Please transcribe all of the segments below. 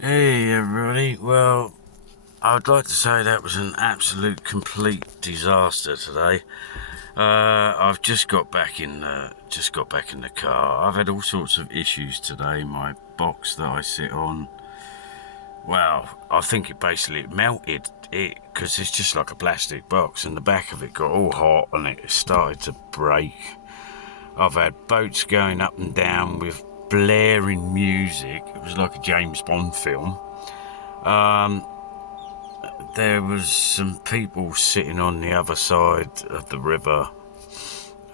Hey everybody, well, I'd like to say that was an absolute complete disaster today. I've just got back in the car. I've had all sorts of issues today. My box that I sit on, well, I think it basically melted because it's just like a plastic box, and the back of it got all hot and it started to break. I've had boats going up and down with blaring music. It was like a James Bond film. There was some people sitting on the other side of the river.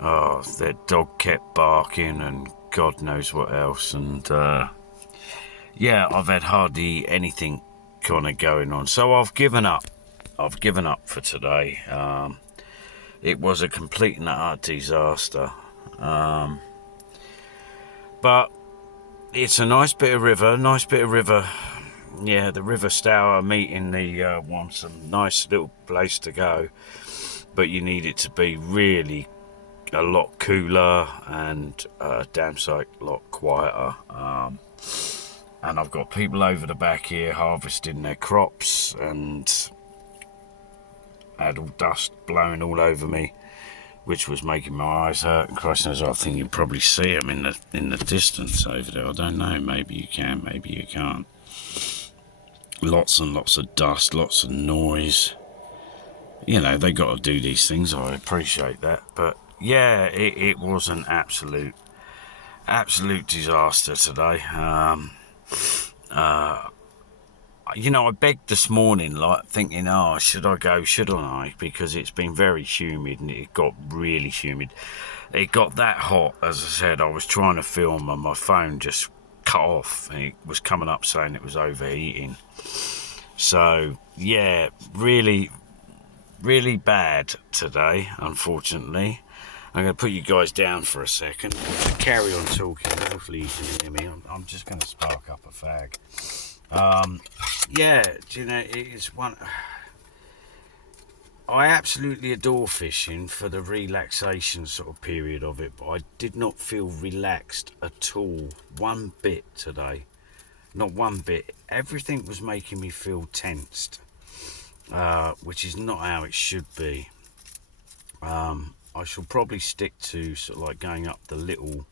Oh, their dog kept barking and God knows what else. And yeah, I've had hardly anything kind of going on. So I've given up. I've given up for today. It was a complete and utter disaster. But it's a nice bit of river. Yeah, the River Stour meeting the one, some nice little place to go. But you need it to be really a lot cooler and a damn sight a lot quieter. And I've got people over the back here harvesting their crops and had all dust blowing all over me, which was making my eyes hurt. And Christ knows, I think you probably see them in the distance over there. I don't know. Maybe you can, maybe you can't. Lots and lots of dust, lots of noise. You know, they got to do these things. I appreciate that, but yeah, it was an absolute disaster today. You know, I begged this morning, like thinking, oh, should I go? Shouldn't I? Because it's been very humid and it got really humid. It got that hot, as I said. I was trying to film and my phone just cut off and it was coming up saying it was overheating. So yeah, really bad today, unfortunately. I'm going to put you guys down for a second. Carry on talking. Hopefully you can hear me. I'm just going to spark up a fag. Yeah, do you know, it's one... I absolutely adore fishing for the relaxation sort of period of it, but I did not feel relaxed at all. One bit today. Not one bit. Everything was making me feel tensed, which is not how it should be. I shall probably stick to sort of like going up the little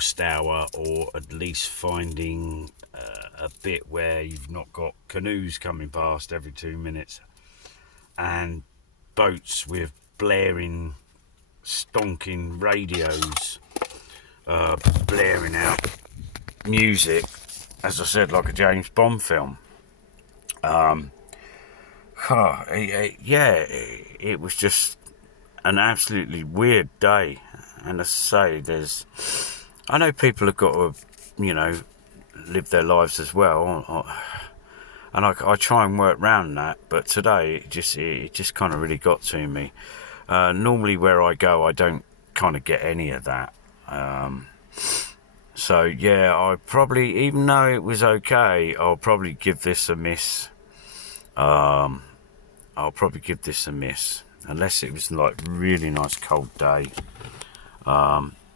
Stour, or at least finding a bit where you've not got canoes coming past every 2 minutes and boats with blaring, stonking radios blaring out music, as I said, like a James Bond film. It was just an absolutely weird day. And as I say, I know people have got to, you know, live their lives as well, and I try and work around that. But today, it just kind of really got to me. Normally, where I go, I don't kind of get any of that. So yeah, I probably, even though it was okay, I'll probably give this a miss. Unless it was like really nice cold day.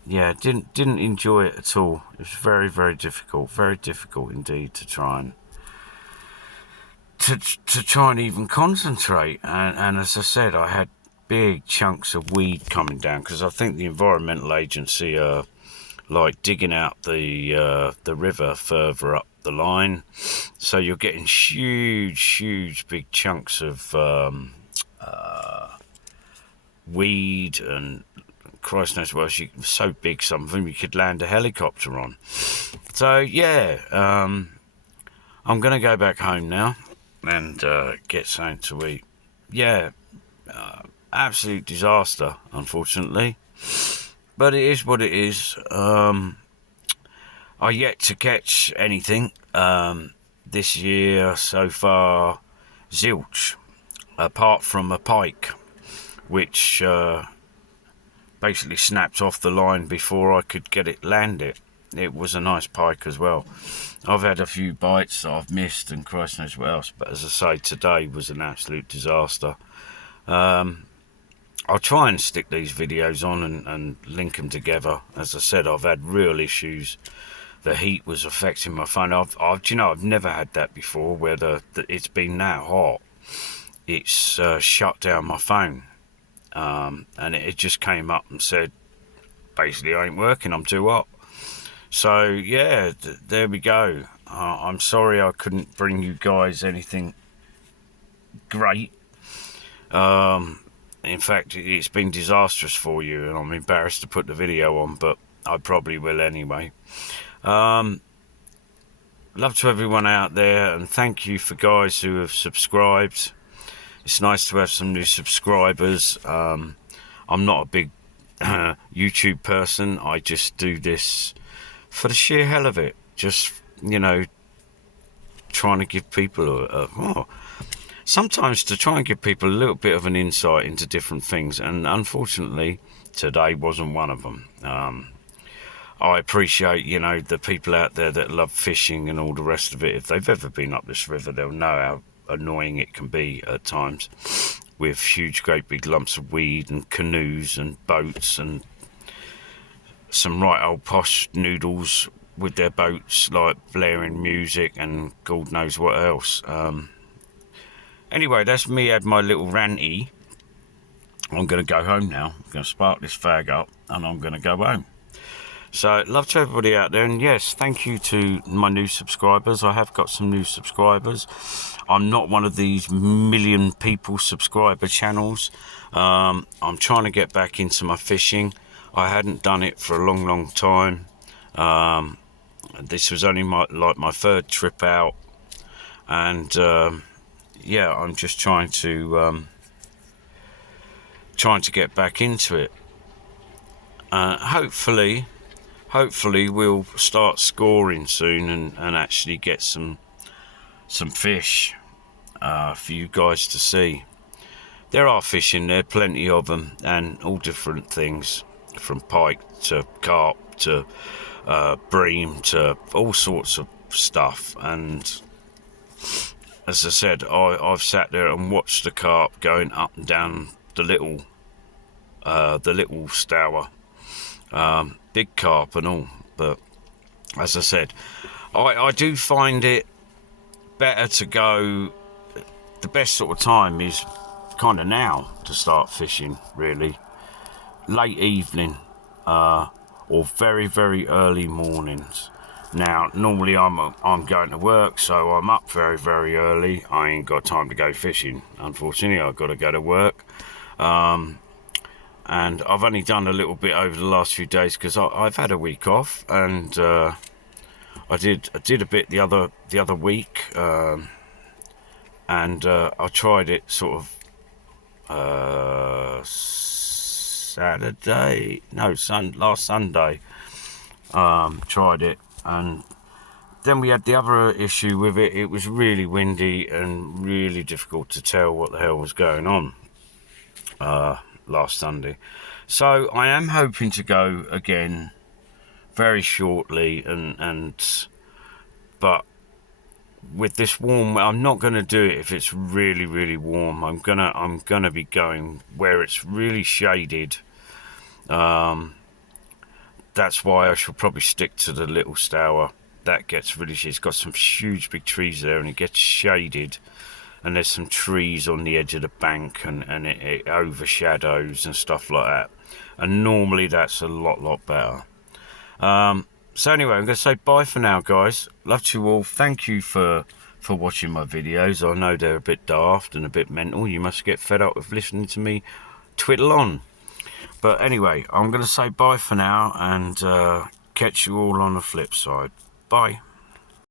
Yeah, didn't enjoy it at all. It was very difficult indeed to try and even concentrate. And as I said, I had big chunks of weed coming down because I think the environmental agency are like digging out the river further up the line, so you're getting huge big chunks of weed and Christ knows what else. So big, some of them you could land a helicopter on. So yeah, I'm gonna go back home now and get something to eat. Yeah, absolute disaster, unfortunately, but it is what it is. I yet to catch anything this year so far, zilch, apart from a pike, which basically snapped off the line before I could get it landed. It was a nice pike as well. I've had a few bites that I've missed and Christ knows what else, but as I say, today was an absolute disaster. I'll try and stick these videos on and link them together. As I said, I've had real issues the heat was affecting my phone. Do you know, I've never had that before, where it's been that hot. It's shut down my phone, and it just came up and said, basically, I ain't working, I'm too hot. So yeah, there we go. I'm sorry I couldn't bring you guys anything great. In fact, it's been disastrous for you, and I'm embarrassed to put the video on, but I probably will anyway. Love to everyone out there, and thank you for guys who have subscribed. It's nice to have some new subscribers. I'm not a big YouTube person. I just do this for the sheer hell of it. Just, trying to give people sometimes to try and give people a little bit of an insight into different things, and unfortunately today wasn't one of them. I appreciate, the people out there that love fishing and all the rest of it. If they've ever been up this river, they'll know how annoying it can be at times, with huge great big lumps of weed and canoes and boats and some right old posh noodles with their boats, like blaring music and God knows what else. Anyway, that's me, had my little ranty. I'm going to go home now. I'm going to spark this fag up and I'm going to go home. So, love to everybody out there, and yes, thank you to my new subscribers. I have got some new subscribers. I'm not one of these million people subscriber channels. I'm trying to get back into my fishing. I hadn't done it for a long time. This was only my third trip out, and yeah, I'm just trying to get back into it. Hopefully we'll start scoring soon and actually get some fish for you guys to see. There are fish in there, plenty of them, and all different things, from pike to carp to bream to all sorts of stuff. And as I said, I've sat there and watched the carp going up and down the little stour. Big carp and all, but as I said, I do find it better to go. The best sort of time is kind of now to start fishing, really. Late evening, or very early mornings. Now, normally I'm going to work, so I'm up very early. I ain't got time to go fishing. Unfortunately, I've got to go to work. And I've only done a little bit over the last few days because I've had a week off, and I did a bit the other week, and I tried it sort of last Sunday. Tried it, and then we had the other issue with it. It was really windy and really difficult to tell what the hell was going on last Sunday. So I am hoping to go again very shortly, but with this warm, I'm not going to do it if it's really warm. I'm gonna be going where it's really shaded. That's why I shall probably stick to the little stour. That gets really shaded. It's got some huge big trees there, and it gets shaded, and there's some trees on the edge of the bank, and it overshadows and stuff like that. And normally that's a lot better. So anyway, I'm going to say bye for now, guys. Love to you all. Thank you for watching my videos. I know they're a bit daft and a bit mental. You must get fed up with listening to me twiddle on. But anyway, I'm going to say bye for now, and catch you all on the flip side. Bye.